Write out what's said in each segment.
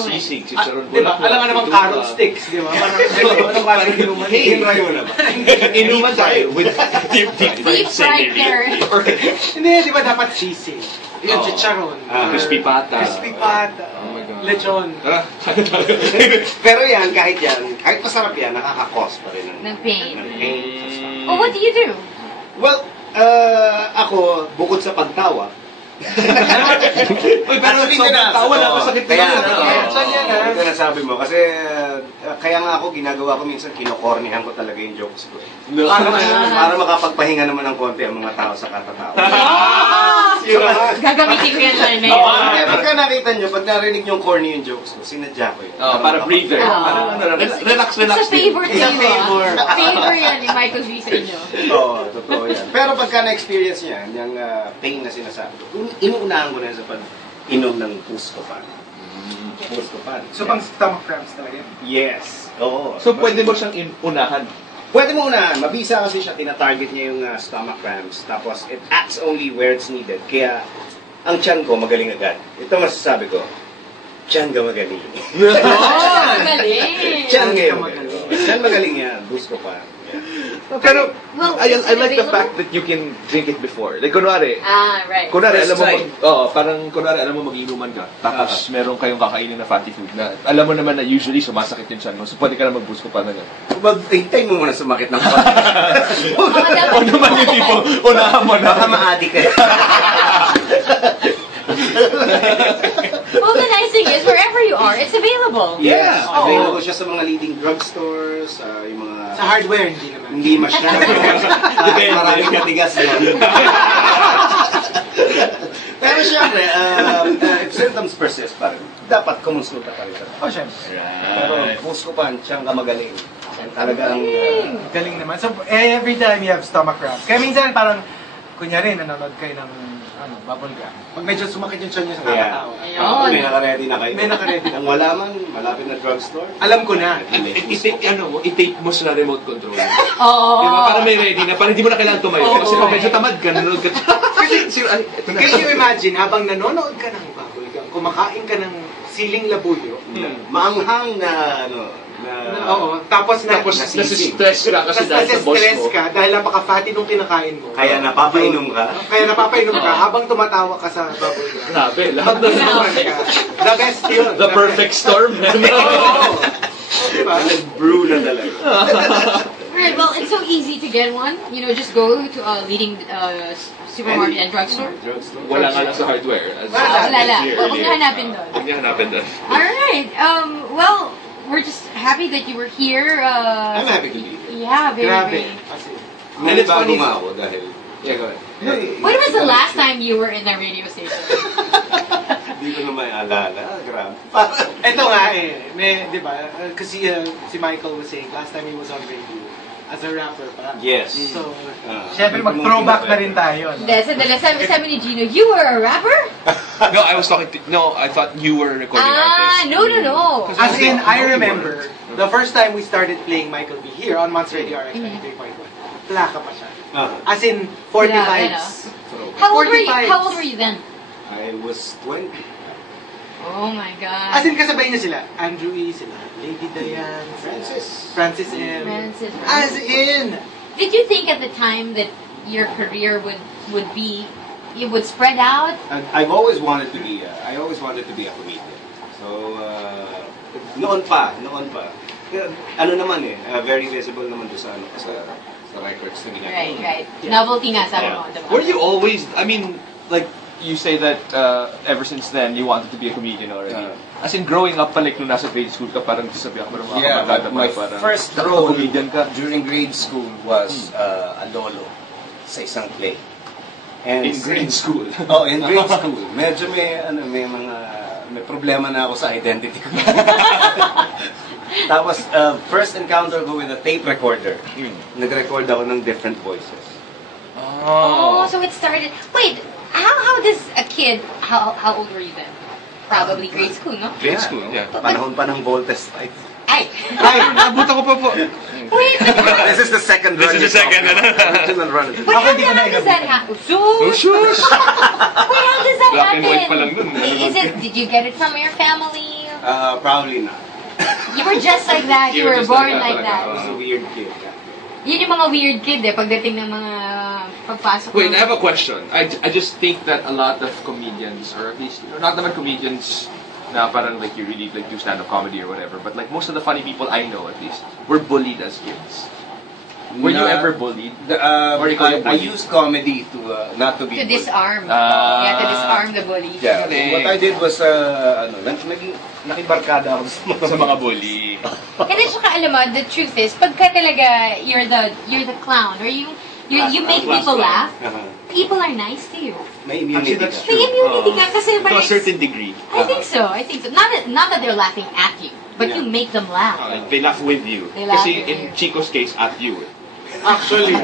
sisig, si Sharon Di ba? Alam nga naman carrot sticks, di ba? Parang inuman. Hinray mo na ba? Inuman tayo with deep fried celery. Hindi, di ba dapat sisig? Yung chicharon. Crispy pata. Crispy pata. Oh my God. Lechon. Pero yan, kahit masarap yan, nakaka-cause pa rin ng pain. Oh, what do you do? Well, ako, bukod sa pagtawa, Uy, pero sobrang tawa na masakit kaya yan. Ito na sabi mo, kasi kaya nga ako ginagawa ko minsan, kinokornihan ko talaga yung jokes ko. Para makapagpahinga naman ng konti ang mga tao sa katatawa. Gagamitin ko yan sa Pagka nakita nyo, pag narinig nyo corny yung jokes ko, sinadya ko yun. Para breather. Relax. It's a favor to you. Favor yan ni Michael V sa inyo. Oo, totoo yan. Pero pagka na-experience niya, yung pain na sinasabi ko, inuunahan ko na sa pag-inom ng Buscopan. Buscopan. So, pang stomach cramps talaga? Yes. Oo. So, pwede mo siyang unahan? Pwede mo unahan. Mabisa kasi siya, tina-target niya yung stomach cramps. Tapos, it acts only where it's needed. Kaya, ang tiyan ko magaling agad. Ito masasabi ko, tiyan ka magaling. Magaling! Tiyan kayo magaling. Tiyan magaling yan. Buscopan. Pero, I like the fact that you can drink it before. Like, kunwari, right. Kunwari, alam mo mag-inuman ka, tapos meron kayong kakainin na fatty food na, alam mo naman na usually sumasakit yung tiyan mo, so pwede ka na mag-boost ko pa na yan. Hintay mo muna sumakit ng pati. O naman yung tipo, unahan mo na. Baka ma-addict ka. Well, the nice thing is, wherever you are, it's available. Yes. Available siya sa mga leading drugstores, yung mga... Sa hardware, hindi naman. Hindi masyado. Maraming katigas yun. Pero syempre, if symptoms persist pa rin, dapat kumonsulta pa rin. Syempre. Pero Buscopan, siyang kamagaling. Talagang... Galing naman. So, every time you have stomach cramps. Kaya minsan parang, kunyari, nanonood kayo ng bubble gum. Pag medyo sumakit yung tiyan niya sa kakatawa. May naka-ready na kayo. May naka-ready. Kung wala man, malapit na drugstore. Alam ko na. I-tape mo sa remote control. Oo. Diba? Para may ready na, para hindi mo na kailangan tumayo. Kasi kung medyo tamad ka, nanonood ka. Can you imagine, habang nanonood ka ng bubble gum, kumakain ka ng siling labuyo, maanghang na, tapos nasistress ka kasi dahil sa boss mo. dahil napaka-fatty nung kinakain mo. Kaya napapainom ka. Habang tumatawa ka sa bubble gum. Grabe, lahat na naman. The best yun. The perfect storm. Diba? Nag-brew na talaga. Right, well, it's so easy to get one. You know, just go to a leading supermarket and drugstore. Wala nga lang sa hardware. Wala. Huwag niyo hanapin doon. Huwag niyo hanapin doon. Alright, well, we're just happy that you were here. I'm happy to be here. Yeah, very. And it's funny ako dahil... Yeah, go ahead. When was the last time you were in the radio station? Hindi ko na may alala. Grabe. Ito nga di ba? Kasi si Michael was saying, last time he was on radio, as a rapper pa. Yes. So, syempre mag-throwback na rin tayo. Sabi ni Gino, you were a rapper? No, I was talking to... No, I thought you were a recording artist. No. As in, I remember, the first time we started playing Michael B. here on Monts Radio RX 93.1, plaka pa siya. As in, 45s. How old were you then? I was 20. Oh my God. As in, kasabay na sila. Andrew E. sila. Lady Diane. Francis M. As in. Did you think at the time that your career would spread out? I've always wanted to be. I always wanted to be a comedian. So noon pa. Ano naman very visible naman doon sa records na ginagawa. Right. Novelty nga sabi mo. Were you always? I mean, like. You say that ever since then you wanted to be a comedian already. As in growing up, like nung nasa grade school ka, parang sabi ako but my first role ka. during grade school was a lolo sa isang play. And in grade school? Oh, in grade school. Medyo may problema na ako sa identity ko. Tapos, first encounter ko with a tape recorder. Nag-record ako ng different voices. Oh, so it started... Wait, how does a kid... How old were you then? Probably grade school, no? Grade school, yeah. Panahon pa ng Voltes type. Ay, nabuta ko pa po. Wait, This is the second run. This is the second run. Original run. But how does that happen? Wait, how does that Black and white happen? pa lang nun. Did you get it from your family? Probably not. You were just like that. You were just born like like that. I was that. a weird kid. Yun yung mga weird kid pagdating ng mga pagpasok. Wait, I have a question. I just think that a lot of comedians, or at least, not naman comedians na parang like you really like do stand-up comedy or whatever, but like most of the funny people I know at least, were bullied as kids. Were you ever bullied? Or ikaw yung I bully? used comedy to not to be To bullied. disarm. Ah. To disarm the bully. Yeah, Galing. what I did was, naging nakibarkada ako Sa mga bully. And then, saka, alam mo, the truth is, pagka talaga you're the clown, or you make people laugh, people are nice to you. May immunity Actually, that's ka. true. May immunity ka kasi To a by certain degree. I think so. Not that they're laughing at you, but you make them laugh. They laugh with you. They laugh Kasi with in you. Chico's case, at you. Actually,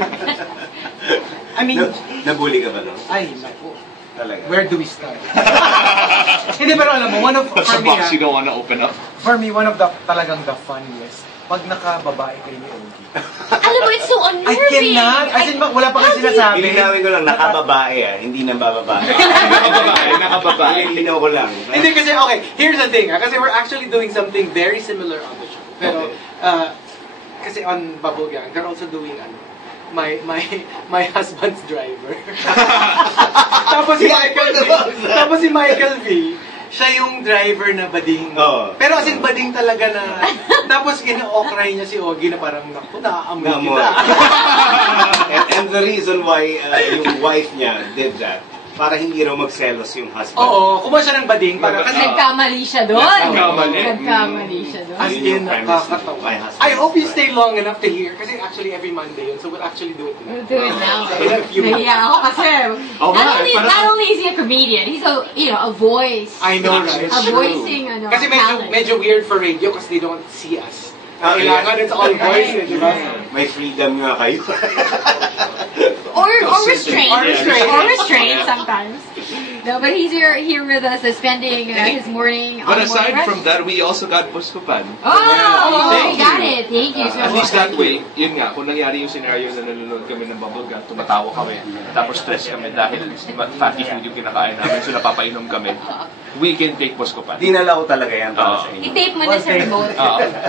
I mean, Nabully ka ba, no? ay, naku. Talaga. Where do we start? Hindi, pero alam mo, That's a box you don't want to open up. for me, one of the talagang the funniest, pag nakababae kayo ni Ogie. Alam mo, it's so I unnerving. cannot. As in, wala pa kasi sinasabi. Ilinawin ko lang, nakababae hindi nang bababae. Nakababae. Ilinaw ko lang. Hindi kasi, okay, here's the thing, kasi we're actually doing something very similar on the show. Pero, kasi on Bubble Gang, they're also doing, my husband's driver. Tapos si Michael V, siya yung driver na bading. Oo. Pero as in bading talaga na, tapos kina-okray niya si Ogie na parang, naku, naaamoy Naamoy. kita. and the reason why yung wife niya did that, para hindi raw magselos yung husband. Oo, kumuha siya ng bading, para kasi, Nagkamali siya doon. Nagkamali siya doon. as in, nakakatawa. My husband. I hope you stay long enough to hear, kasi actually every Monday yun, so we'll actually do it now. We'll do it now. Nahiya ako kasi not only is he a comedian, he's a voice. I know, right? A voicing, Kasi talent. medyo weird for radio kasi they don't see us. Kailangan yeah. it's all voice, di ba? May freedom nga kayo. Or restrained. Or restrained. Or restrained sometimes. No, but he's here with us, spending his morning. But on aside Morning from Rush. that, we also got Buscopan. We got it. Thank you so At much. least that way, yun nga, kung nangyari yung scenario na nanonood kami ng Bubble Gang, tumatawa kami, tapos stress kami dahil fatty food yung kinakain namin, so napapainom kami, we can take Buscopan. Dinala ko talaga yan para sa inyo. I-tape mo na sa remote.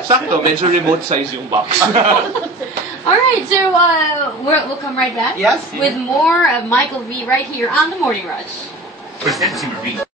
Sakto, medyo remote size yung box. Alright, so we'll come right back. Yes. With more of Michael V right here on The Morning Rush. Presents you